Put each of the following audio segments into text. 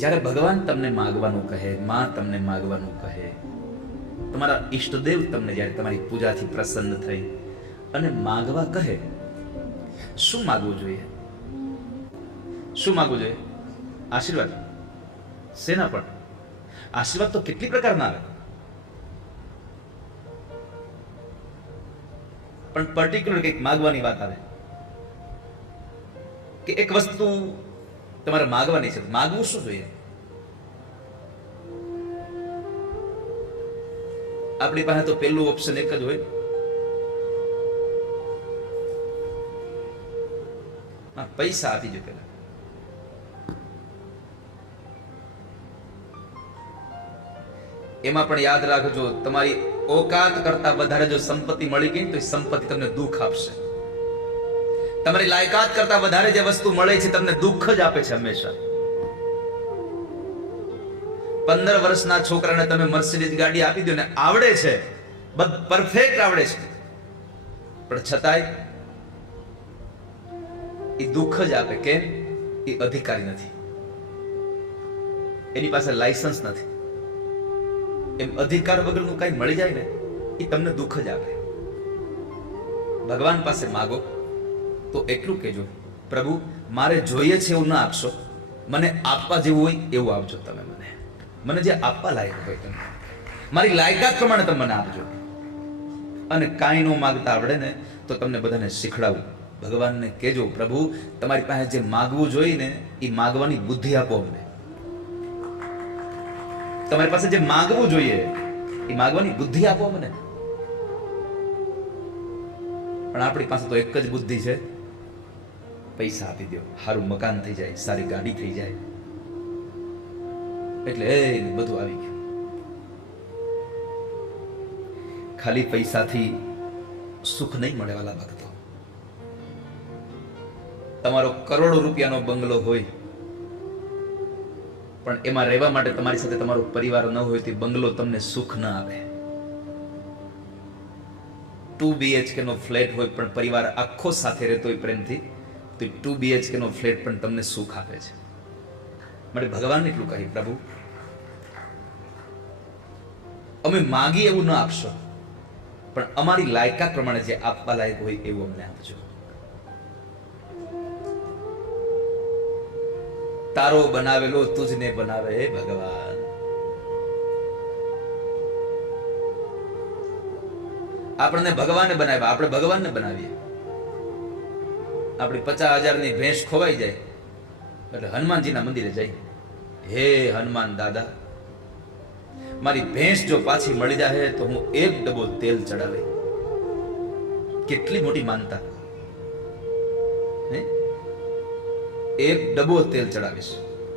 જ્યારે ભગવાન તમને માગવાનું કહે, માં તમને માગવાનું કહે, તમારા ઈષ્ટદેવ તમને જ્યારે તમારી પૂજાથી પ્રસન્ન થઈ અને માગવા કહે, શું માગવું જોઈએ? શું માગવું જોઈએ? આશીર્વાદ. શેના પણ? આશીર્વાદ તો કેટલી પ્રકારના આવે, પણ પર્ટિક્યુલર કંઈક માગવાની વાત આવે કે એક વસ્તુ તમારે માગવાની છે, માગવું શું જોઈએ? આપણી પાસે તો પહેલું ઓપ્શન એક જ હોય, પૈસા આપી દો પેલા. એમાં પણ યાદ રાખજો, તમારી ઓકાત કરતા વધારે જો સંપત્તિ મળી ગઈ તો એ સંપત્તિ તમને દુઃખ આપશે. તમારી લાયકાત કરતા વધારે જે વસ્તુ મળે છે તમને દુઃખ જ આપે છે હંમેશા. 15 વર્ષના છોકરાને તમે મર્સિડીઝ ગાડી આપી દો ને, આવડે છે, પરફેક્ટ આવડે છે, પણ છતાંય એ દુઃખ જ આપે. કેમ? એ અધિકારી નથી, એની પાસે લાયસન્સ નથી. એમ અધિકાર વગરનું કઈ મળી જાય ને, એ તમને દુઃખ જ આપે. ભગવાન પાસે માગો તો એટલું કહેજો, પ્રભુ મારે જોઈએ છે એવું ના આપશો, મને આપવા જેવું હોય એવું આપજો. તમે મને જે આપવા લાયક હોય તમે મારી લાયકાત પ્રમાણે તમે મને આપજો. અને કાંઈ ન માગતા આવડે ને તો તમને બધાને શીખડાવું. ભગવાનને કહેજો, પ્રભુ તમારી પાસે જે માગવું જોઈએ ને એ માગવાની બુદ્ધિ આપો અમને. તમારી પાસે જે માગવું જોઈએ એ માગવાની બુદ્ધિ આપો મને. પણ આપણી પાસે તો એક જ બુદ્ધિ છે, પૈસા આપી દો, સારું મકાન થઈ જાય, સારી ગાડી થઈ જાય, એટલે એ બધું આવી ગયું. ખાલી પૈસાથી સુખ નહીં મળે વાલા ભક્તો. તમારો કરોડો રૂપિયાનો બંગલો હોય પણ એમાં રહેવા માટે તમારી સાથે તમારો પરિવાર ન હોય તો બંગલો તમને સુખ ન આપે. 2 BHK નો ફ્લેટ હોય પણ પરિવાર આખો સાથે રહેતો હોય પ્રેમથી, તો 2 BHK નો ફ્લેટ પણ તમને સુખ આપે છે. માટે ભગવાનને એટલું કહી, પ્રભુ અમે માગીએ એવું ન આપશો, પણ અમારી લાયકાત પ્રમાણે જે આપવા લાયક હોય એવું અમને આપજો. તારો બનાવેલો તુજને બનાવે હે ભગવાન. આપણને ભગવાને બનાવ્યા, આપણે ભગવાનને બનાવીએ. આપણી 50,000 ની ભેંસ ખોવાઈ જાય એટલે હનુમાનજીના મંદિરે જાય, હે હનુમાન દાદા મારી ભેંસ જો પાછી મળી જાય તો હું 1 ડબ્બો તેલ ચડાવે. કેટલી મોટી માનતા! 1 ડબ્બો તેલ ચડાવીશ.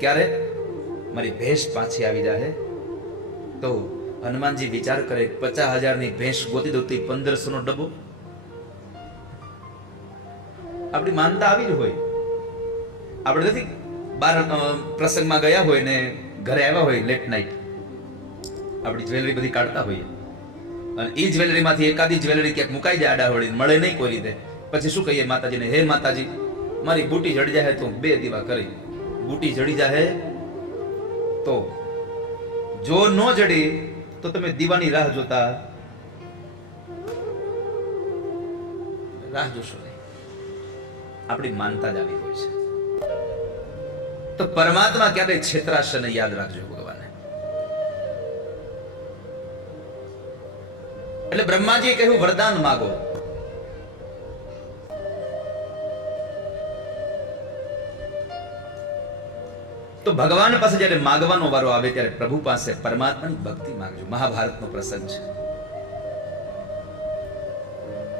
ક્યારે? મારી ભેંસ પાછી આવી જાય. તો હનુમાનજી વિચાર કરે, 50,000 ની ભેંસ ગોતી દો તો 1500 નો ડબ્બો. આપણી માનતા આવી જ હોય. આપણે નથી બાર પ્રસંગમાં ગયા હોય ને ઘરે આવ્યા હોય લેટ નાઇટ, આપણી જ્વેલરી બધી કાઢતા હોઈએ અને એ જ્વેલરીમાંથી એકાદી જ્વેલરી ક્યાંક મુકાઈ જાય આડાવળી, મળે નહીં કોઈ રીતે. પછી શું કહીએ માતાજીને, હે માતાજી મારી બુટી જડી જાય તો 2 દીવા કરી. બુટી જડી જાય તો, જો ન જડી તો તમે દીવાની રાહ જોતા રાહ જોશો નહીં. આપણી માનતા જ આવી હોય છે. તો પરમાત્મા ક્યારેય છેતરાશે નહીં, યાદ રાખજો ભગવાને. એટલે બ્રહ્માજીએ કહ્યું વરદાન માગો. તો ભગવાન પાસે જયારે માગવાનો વારો આવે ત્યારે પ્રભુ પાસે પરમાત્માની ભક્તિ માગજો. મહાભારતનો પ્રસંગ છે.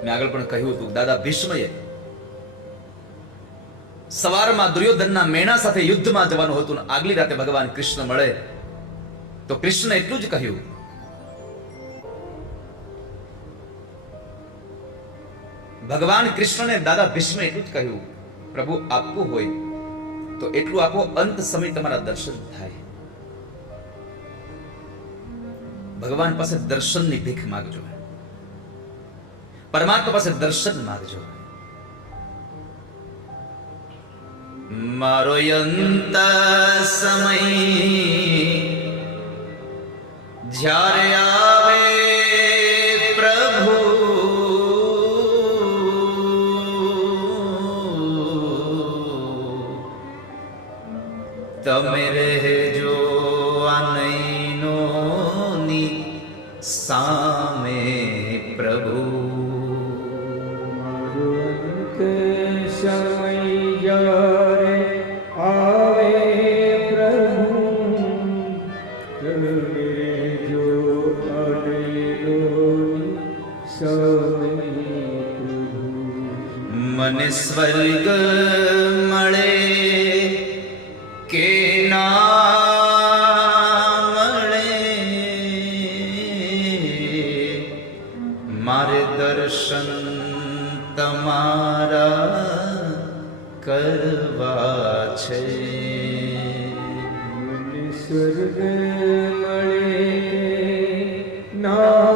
મેં આગળ પણ કહ્યું હતું, દાદા ભીષ્મએ સવારમાં દુર્યોધનના મેણા સાથે યુદ્ધમાં જવાનું હતું ને આગલી રાતે ભગવાન કૃષ્ણ મળે તો કૃષ્ણ એટલું જ કહ્યું, ભગવાન કૃષ્ણને દાદા ભીષ્મ એટલું જ કહ્યું, પ્રભુ આપવું હોય તો એટલું આપો, અંત સમય તમારા દર્શન થાય. ભગવાન પાસે દર્શનની ભીખ માગજો, પરમાત્મા પાસે દર્શન માગજો. મારો અંત સમય જ્યારે આવે પ્રભુ, તમે રહેજો આ નૈનોની સામે પ્રભુ. સમય જ્યારે આવે પ્રભુ, તમે રહેજો અનેરોની સામે પ્રભુ. મને સ્વર્ગ મળે કે ના મળે, મારે દર્શન તમારા કરવા છે. મને સ્વર્ગ મળે ના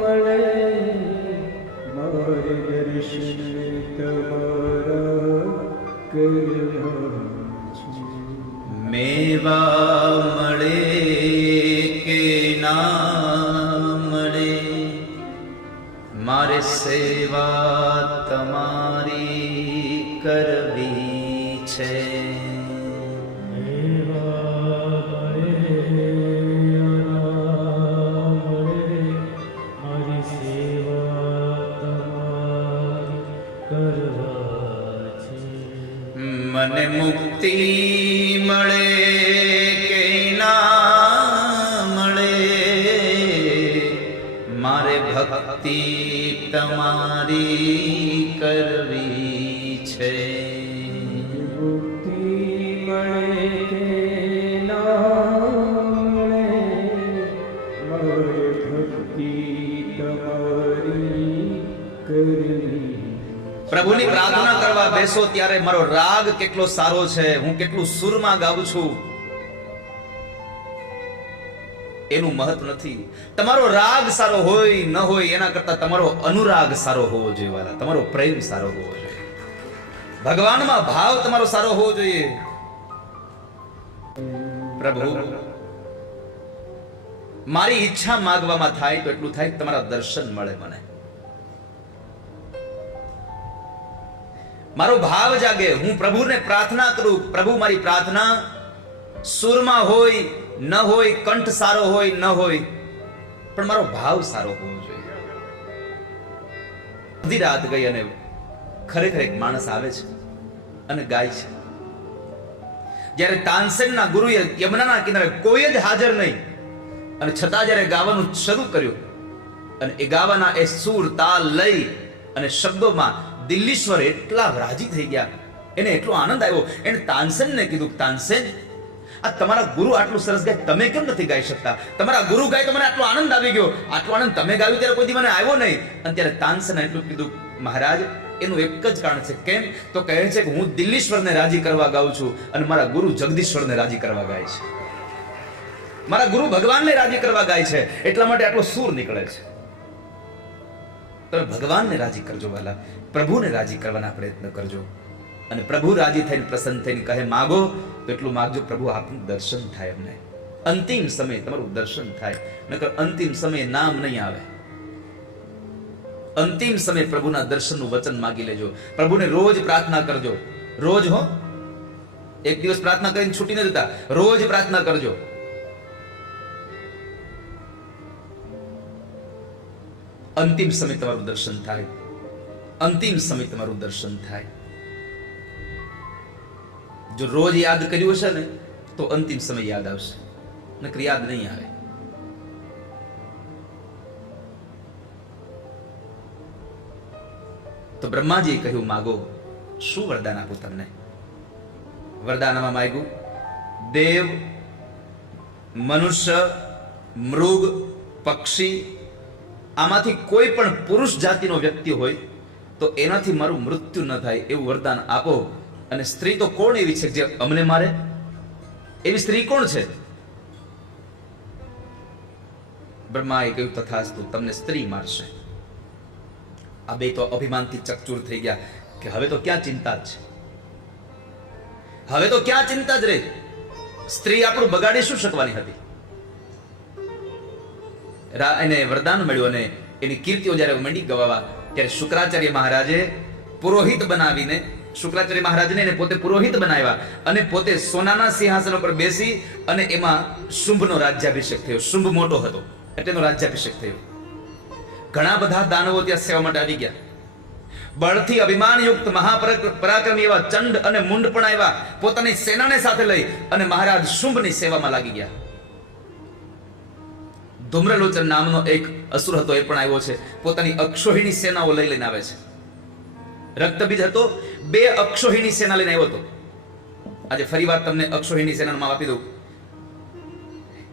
મળે, મારે દર્શન તમારા કરવા છે. મેવા મળે કે ના મળે, મારે સેવા તમારી કરવી છે. મને મુક્તિ મળે કે ના મળે, મારે ભક્તિ તમારી કરવી છે. મુક્તિ મળે કે ના મળે, મારે ભક્તિ તમારી કરવી. પ્રભુની પ્રાર્થના કરવા બેસો ત્યારે મારો રાગ કેટલો સારો છે, હું કેટલું સુરમાં ગાઉં છું, એનું મહત્વ નથી. તમારો રાગ સારો હોય ન હોય એના કરતા તમારો અનુરાગ સારો હોવો જોઈએ વાલા, તમારો પ્રેમ સારો હોવો જોઈએ, ભગવાનમાં ભાવ તમારો સારો હોવો જોઈએ. પ્રભુ મારી ઈચ્છા માગવામાં થાય તો એટલું થાય, તમારા દર્શન મળે મને, મારો ભાવ જાગે, હું પ્રભુને પ્રાર્થના કરું. પ્રભુ મારી પ્રાર્થના સુરમાં હોય ન હોય, કંઠ સારો હોય ન હોય, પણ મારો ભાવ સારો હોવો જોઈએ. અડધી રાત ગઈ અને ખરેખર એક માણસ આવે છે અને ગાય છે. જ્યારે તાનસેનના ગુરુએ યમુનાના કિનારે કોઈ જ હાજર નહીં અને છતાં જ્યારે ગાવાનું શરૂ કર્યું અને એ ગાવાના એ સૂર તાલ લઈ અને શબ્દોમાં દિલ્હીશ્વર એટલા રાજી થઈ ગયા, એને એટલો આનંદ આવ્યો. એને તાનસેનને કીધું, તાનસેન આ તમારા ગુરુ આટલું સરસ ગાય, તમે કેમ નથી ગાઈ શકતા? તમારા ગુરુ ગાય તો મને આટલો આનંદ આવી ગયો, આટલો આનંદ તમે ગાયું ત્યારે કોઈ દી મને આવ્યો નહીં. અને ત્યારે તાનસેને એટલું કીધું, મહારાજ એનું એક જ કારણ છે. કેમ? તો કહે છે કે હું દિલ્હીશ્વરને રાજી કરવા ગાઉં છું અને મારા ગુરુ જગદીશ્વરને રાજી કરવા ગાય છે, મારા ગુરુ ભગવાનને રાજી કરવા ગાય છે, એટલા માટે આટલો સૂર નીકળે છે. તમે ભગવાનને રાજી કરજો વાલા, પ્રભુને રાજી કરવાના પ્રયત્ન કરજો. અને પ્રભુ રાજી થઈને પ્રસન્ન થઈને કહે માગો તો એટલું માગજો, પ્રભુ આપનું દર્શન થાય, અમને અંતિમ સમય તમારું દર્શન થાય. નકર અંતિમ સમય નામ નહીં આવે. અંતિમ સમય પ્રભુના દર્શનનું વચન માગી લેજો. પ્રભુને રોજ પ્રાર્થના કરજો, રોજ હો, એક દિવસ પ્રાર્થના કરીને છૂટી ન જતા, રોજ પ્રાર્થના કરજો. અંતિમ સમય તમારું દર્શન થાય, અંતિમ સમય તમારું દર્શન થાય. જો રોજ યાદ કર્યું હશે ને તો અંતિમ સમય યાદ આવશે, નકર યાદ નહીં આવે. તો બ્રહ્માજીએ કહ્યું માગો, શું વરદાન આપું તમને? વરદાનમાં માંગ્યું, દેવ, મનુષ્ય, મૃગ, પક્ષી, આમાંથી કોઈ પણ પુરુષ જાતિનો વ્યક્તિ હોય તો એનાથી મારું મૃત્યુ ન થાય એવું વરદાન આપો. અને સ્ત્રી તો કોણ એવી છે જે અમને મારે? એવી સ્ત્રી કોણ છે? બ્રહ્માએ કહ્યું તથાસ્તુ, તમને સ્ત્રી મારશે. આ બે તો અભિમાનથી ચકચૂર થઈ ગયા કે હવે તો ક્યાં ચિંતા જ છે. હવે તો ક્યાં ચિંતા જ રહી. સ્ત્રી આપણું બગાડી શું શકવાની હતી? એને વરદાન મળ્યું અને એની કીર્તિઓ જ્યારે મંડી ગવાવા ત્યારે શુક્રાચાર્ય મહારાજે પુરોહિત બનાવીને શુક્રાચાર્ય મહારાજને એને પોતે પુરોહિત બનાવ્યા અને પોતે સોનાના સિંહાસન ઉપર બેસી અને એમાં શુંભનો રાજ્યાભિષેક થયો. શુંભ મોટો હતો એટલે એનો રાજ્યાભિષેક થયો. ઘણા બધા દાનવો ત્યાં સેવા માટે આવી ગયા. બળથી અભિમાનયુક્ત મહાપરાક્રમી એવા ચંડ અને મુંડ પણ આવ્યા. પોતાની સેનાને સાથે લઈ અને મહારાજ શુંભની સેવામાં લાગી ગયા. ધૂમ્રલોચન નામનો એક અસુર હતો, એ પણ આવ્યો છે. પોતાની અક્ષોહિણી સેનાઓ લઈ લઈને આવે છે. રક્તબીજ હતો, 2 અક્ષોહિણી સેના લઈને આવ્યો હતો. આજે ફરીવાર તમને અક્ષોહિણી સેનાનું નામ આપી દઉં.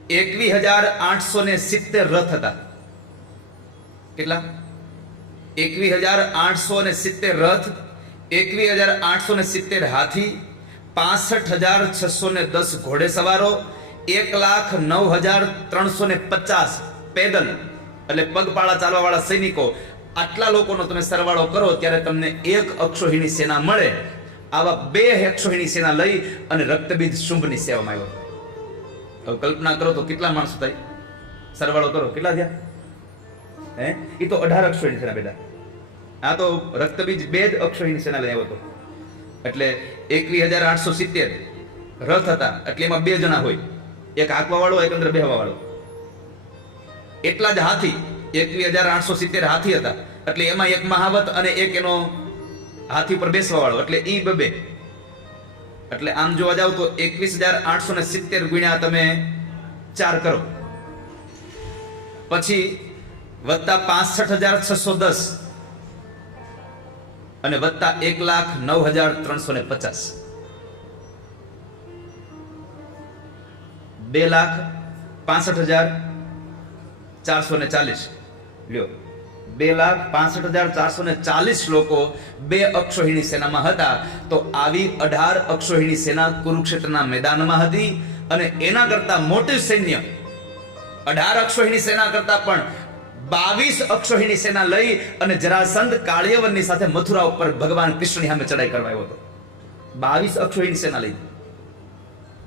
21,870 રથ હતા. કેટલા? 21,870 રથ, 21,870 હાથી, 65,610 ઘોડેસવારો, 1,09,350 પેદલ એટલે પગપાળા ચાલવા વાળા સૈનિકો. આટલા લોકોનો તમે સરવાળો કરો ત્યારે તમને એક અક્ષોહિણી સેના મળે. આવા 2 અક્ષોહિણી સેના લઈ અને રક્તબીજ શુંભની સેવામાં આવ્યો. હવે કલ્પના કરો તો કેટલા માણસો થાય? સરવાળો કરો, કેટલા થયા? એ તો 18 અક્ષોહિણી સેના બેટા. આ તો રક્તબીજ 2 જ અક્ષોહિણી સેના લઈ આવ્યો હતો. એટલે 21,870 રથ હતા એટલે એમાં 2 જણા હોય, એક હાંકવા વાળો, એક અંદર બેહવા વાળો. એટલા જ હાથી, 21,870 હાથી હતા એટલે એમાં એક મહાવત અને એક એનો હાથી પર બેસવા વાળો એટલે ઈ 2. એટલે આમ જોવા જાવ તો 21,870 ગુણ્યા તમે 4 કરો, પછી વત્તા 65,610 અને વત્તા 1,09,350, 2,65,440 લ્યો. 2,65,440 લોકો 2 અક્ષોહિણી સેનામાં હતા. તો આવી 18 અક્ષોહિણી સેના કુરુક્ષેત્રના મેદાનમાં હતી. અને એના કરતા મોટી સૈન્ય 18 અક્ષોહિણી સેના કરતા પણ 22 અક્ષોહિણી સેના લઈ અને જરાસંધ કાળિયવનની સાથે મથુરા ઉપર ભગવાન કૃષ્ણની સામે ચડાઈ કરવા આવ્યો હતો. 22 અક્ષોહિણી સેના લઈ.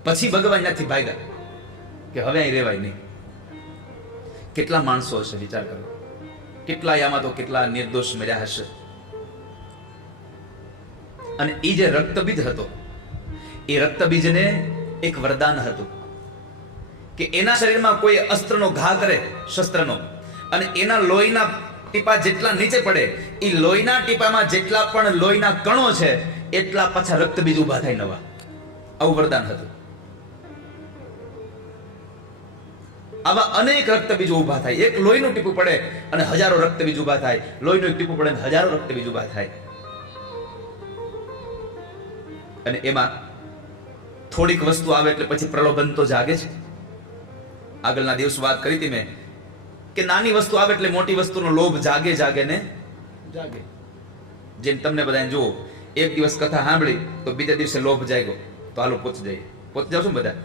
પછી ભગવાન ત્યાંથી ભાગ્યા કે હવે અહીં રહેવાય નહીં. કેટલા માણસો હશે વિચાર કરો. કેટલા આમાં તો કેટલા નિર્દોષ મર્યા હશે. અને એ જે રક્તબીજ હતો એ રક્તબીજને એક વરદાન હતું કે એના શરીરમાં કોઈ અસ્ત્રનો ઘા કરે, શસ્ત્રનો, અને એના લોહીના ટીપા જેટલા નીચે પડે એ લોહીના ટીપામાં જેટલા પણ લોહીના કણો છે એટલા પાછા રક્તબીજ ઉભા થાય નવા. આવું વરદાન હતું. આવા અનેક રક્તબીજ ઉભા થાય. એક લોહીનું ટીપું પડે અને હજારો રક્તબીજ ઉભા થાય. લોહીનું એક ટીપું પડે અને હજારો રક્તબીજ ઉભા થાય. અને એમાં થોડીક વસ્તુ આવે એટલે પછી પ્રલોભન તો જાગે છે. આગળના દિવસ વાત કરી હતી મેં કે નાની વસ્તુ આવે એટલે મોટી વસ્તુનો લોભ જાગે જાગે ને જાગે. જેમ તમને બધાને જુઓ, એક દિવસ કથા સાંભળી તો બીજા દિવસે લોભ જાગ્યો તો હાલો પહોંચી જઈએ. પહોંચી જાવ છો ને બધા?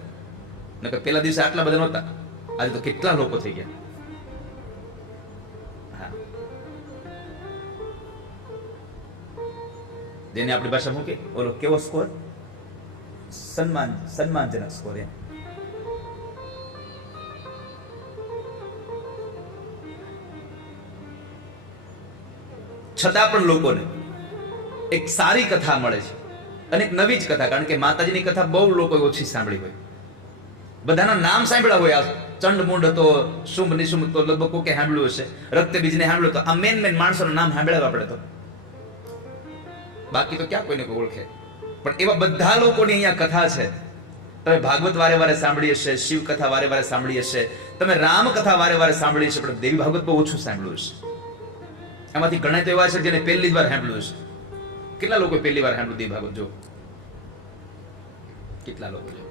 નકર પેલા દિવસે આટલા બધા નહોતા, આજે તો કેટલા લોકો થઈ ગયા. હા, જેને આપણી ભાષા મૂકે ઓલો કેવો સ્કોર? સન્માનજનક સ્કોર. એમ છતાં પણ લોકોને એક સારી કથા મળે છે અને એક નવી જ કથા. કારણ કે માતાજીની કથા બહુ લોકો ઓછી સાંભળી હોય. બધાના નામ સાંભળ્યા હોય. આ ચંડ મુંડ હતો, શુંભ નિશુંભ તો લગભગ કોકે સાંભળ્યું હશે, રક્તબીજને સાંભળ્યું તો આ મેન માણસોના નામ સાંભળ્યા આપણે તો. બાકી તો ક્યાં કોઈને કોઈ ઓળખે. પણ એવા બધા લોકોની અહીંયા કથા છે. તમે ભાગવત વારે વારે સાંભળી હશે, શિવ કથા વારે વારે સાંભળી હશે, તમે રામ કથા વારે વારે સાંભળી હશે, પણ દેવી ભાગવત બહુ ઓછું સાંભળ્યું હશે. એમાંથી ઘણા તો એવા છે જેને પહેલી જ વાર સાંભળ્યું હશે. કેટલા લોકો પહેલી વાર સાંભળ્યું દેવી ભાગવત? જો કેટલા લોકો જો.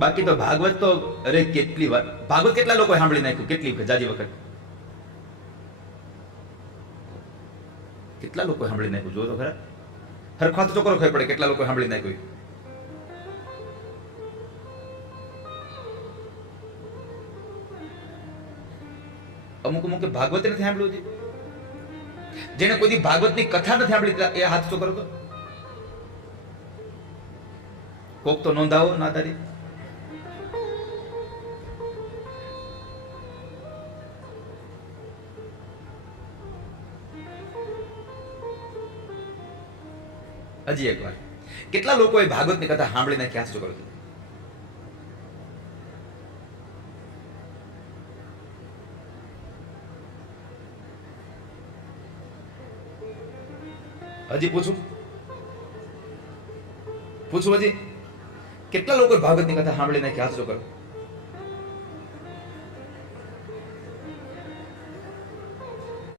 બાકી તો ભાગવત તો અરે કેટલી વાર ભાગવત કેટલા લોકો સાંભળી નાખ્યું, કેટલી વખત, જાજી વખત. કેટલા લોકો સાંભળી નાખ્યું જો તો ખરા. હરખા તો ચોકરો ખબર પડે કેટલા લોકો સાંભળી નાખ્યું. અમુક અમુક ભાગવત નથી સાંભળ્યું છે. જેને કોઈ દી ભાગવતની કથા નથી સાંભળી એ હાથ તો કરો તો કોક તો નોંધાવો ના તારી. હજી એક વાર, કેટલા લોકોએ ભાગવતની કથા સાંભળીને ક્યાં શું કર્યું? હજી પૂછું હજી કેટલા લોકોએ ભાગવતની કથા સાંભળીને ક્યાં શું કર્યું?